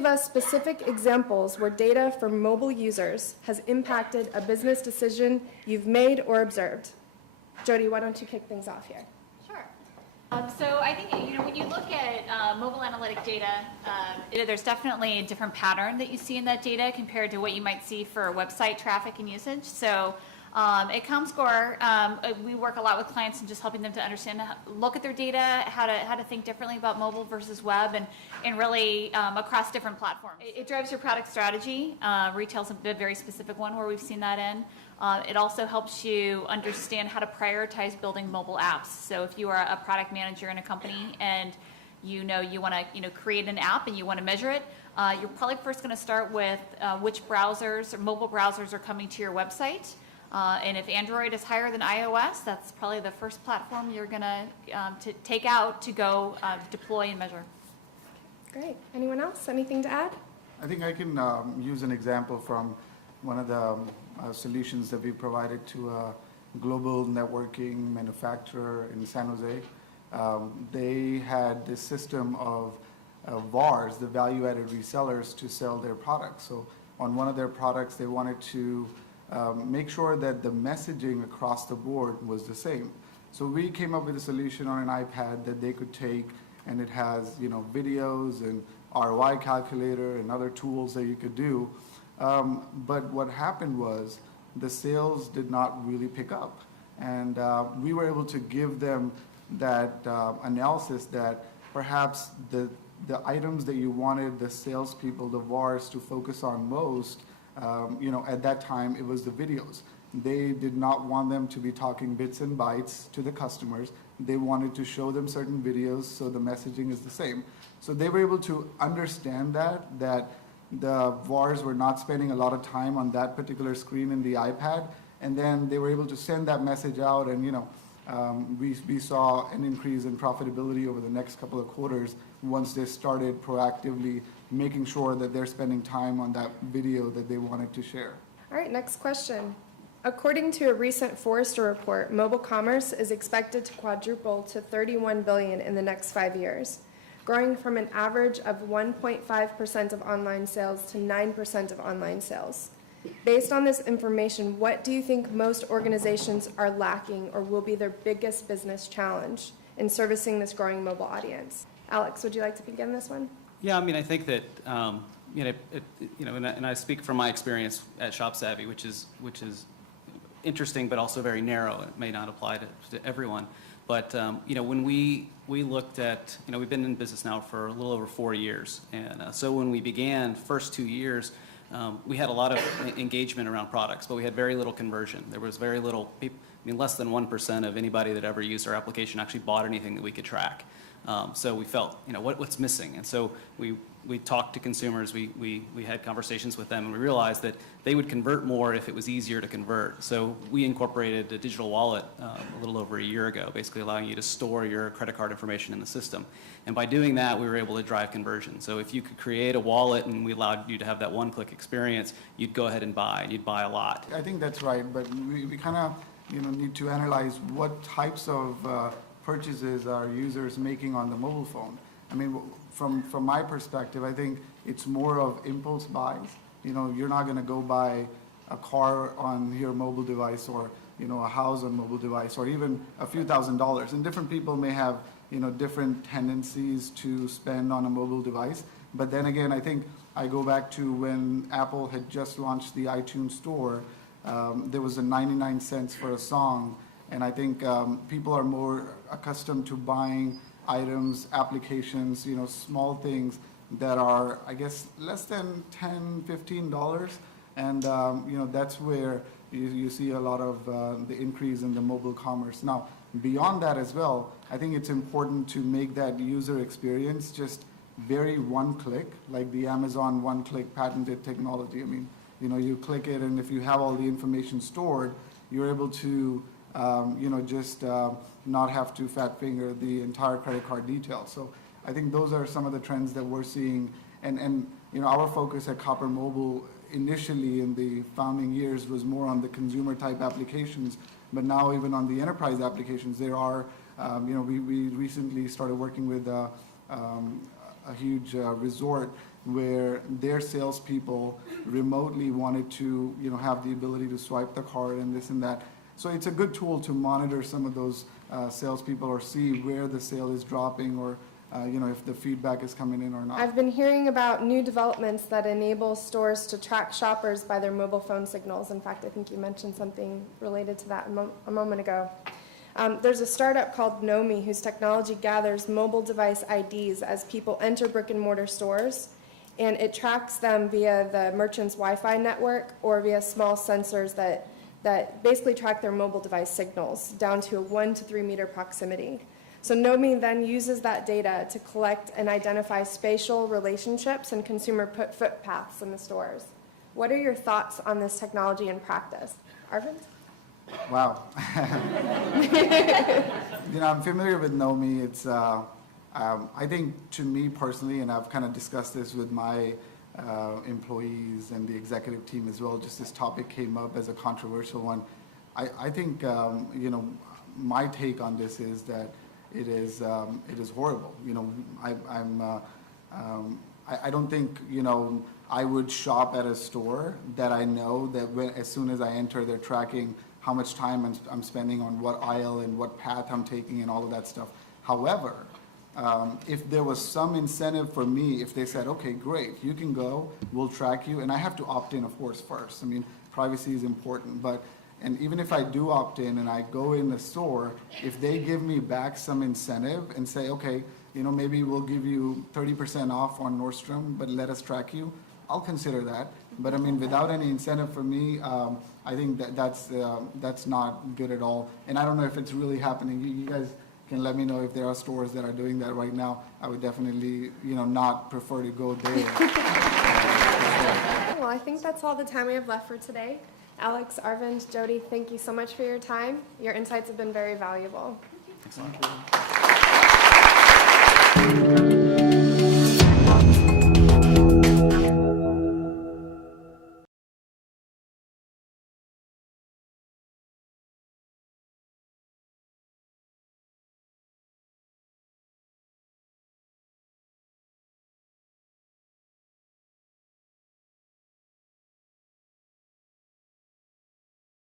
give us specific examples where data from mobile users has impacted a business decision you've made or observed? Jody, why don't you kick things off here? Sure. So I think, when you look at mobile analytic data, there's definitely a different pattern that you see in that data compared to what you might see for website traffic and usage. So at Comscore, we work a lot with clients and just helping them to understand, look at their data, how to think differently about mobile versus web, and really across different platforms. It drives your product strategy. Retail's a very specific one where we've seen that in. It also helps you understand how to prioritize building mobile apps. So if you are a product manager in a company and you want to create an app and you want to measure it, you're probably first going to start with which browsers or mobile browsers are coming to your website. And if Android is higher than iOS, that's probably the first platform you're going to take out to go deploy and measure. Great. Anyone else? Anything to add? I think I can use an example from one of the solutions that we provided to a global networking manufacturer in San Jose. They had this system of VARs, the value-added resellers, to sell their products. So on one of their products, they wanted to make sure that the messaging across the board was the same. So we came up with a solution on an iPad that they could take, and it has videos and ROI calculator and other tools that you could do. But what happened was the sales did not really pick up. And we were able to give them that analysis that perhaps the items that you wanted the salespeople, the VARs, to focus on most, at that time it was the videos. They did not want them to be talking bits and bytes to the customers. They wanted to show them certain videos so the messaging is the same. So they were able to understand that the VARs were not spending a lot of time on that particular screen in the iPad, and then they were able to send that message out, and we saw an increase in profitability over the next couple of quarters once they started proactively making sure that they're spending time on that video that they wanted to share. All right, next question. According to a recent Forrester report, mobile commerce is expected to quadruple to $31 billion in the next 5 years, growing from an average of 1.5% of online sales to 9% of online sales. Based on this information, what do you think most organizations are lacking or will be their biggest business challenge in servicing this growing mobile audience? Alex, would you like to begin this one? Yeah, I think that and I speak from my experience at ShopSavvy, which is interesting but also very narrow. It may not apply to everyone. But when we looked at, we've been in business now for a little over 4 years, and so when we began, first 2 years, we had a lot of engagement around products, but we had very little conversion. There was very little, less than 1% of anybody that ever used our application actually bought anything that we could track. So we felt, what's missing? And so we talked to consumers, we had conversations with them, and we realized that they would convert more if it was easier to convert. So we incorporated a digital wallet a little over a year ago, basically allowing you to store your credit card information in the system. And by doing that, we were able to drive conversion. So if you could create a wallet and we allowed you to have that one-click experience, you'd go ahead and buy, and you'd buy a lot. I think that's right, but we kind of need to analyze what types of purchases are users making on the mobile phone. From my perspective, I think it's more of impulse buys. You're not going to go buy a car on your mobile device, or a house on mobile device, or even a few $1,000s. And different people may have different tendencies to spend on a mobile device. But then again, I think I go back to when Apple had just launched the iTunes Store. There was a 99 cents for a song, and I think people are more accustomed to buying items, applications, small things that are, I guess, less than $10, $15, and that's where you see a lot of the increase in the mobile commerce. Now, beyond that as well, I think it's important to make that user experience just very one-click, like the Amazon one-click patented technology. You click it, and if you have all the information stored, you're able to just not have to fat finger the entire credit card details. So I think those are some of the trends that we're seeing. And our focus at Copper Mobile initially in the founding years was more on the consumer type applications, but now even on the enterprise applications, there are, we recently started working with a a huge resort where their salespeople remotely wanted to, have the ability to swipe the card and this and that. So it's a good tool to monitor some of those salespeople or see where the sale is dropping or, if the feedback is coming in or not. I've been hearing about new developments that enable stores to track shoppers by their mobile phone signals. In fact, I think you mentioned something related to that a moment ago. There's a startup called Nomi whose technology gathers mobile device IDs as people enter brick and mortar stores, and it tracks them via the merchant's Wi-Fi network or via small sensors that basically track their mobile device signals down to a 1 to 3 meter proximity. So Nomi then uses that data to collect and identify spatial relationships and consumer footpaths in the stores. What are your thoughts on this technology in practice? Arvind? Wow. I'm familiar with Nomi. It's, I think to me personally, and I've kind of discussed this with my employees and the executive team as well, just this topic came up as a controversial one. I think, my take on this is that it is horrible. I don't think, I would shop at a store that I know that as soon as I enter, they're tracking how much time I'm spending on what aisle and what path I'm taking and all of that stuff. However, if there was some incentive for me, if they said, okay, great, you can go, we'll track you, and I have to opt in, of course, first. I mean, privacy is important, and even if I do opt in and I go in the store, if they give me back some incentive and say, okay, maybe we'll give you 30% off on Nordstrom, but let us track you, I'll consider that. But I mean, without any incentive for me, I think that's not good at all. And I don't know if it's really happening. You guys can let me know if there are stores that are doing that right now. I would definitely, not prefer to go there. Well, I think that's all the time we have left for today. Alex, Arvind, Jody, thank you so much for your time. Your insights have been very valuable. Thanks a lot.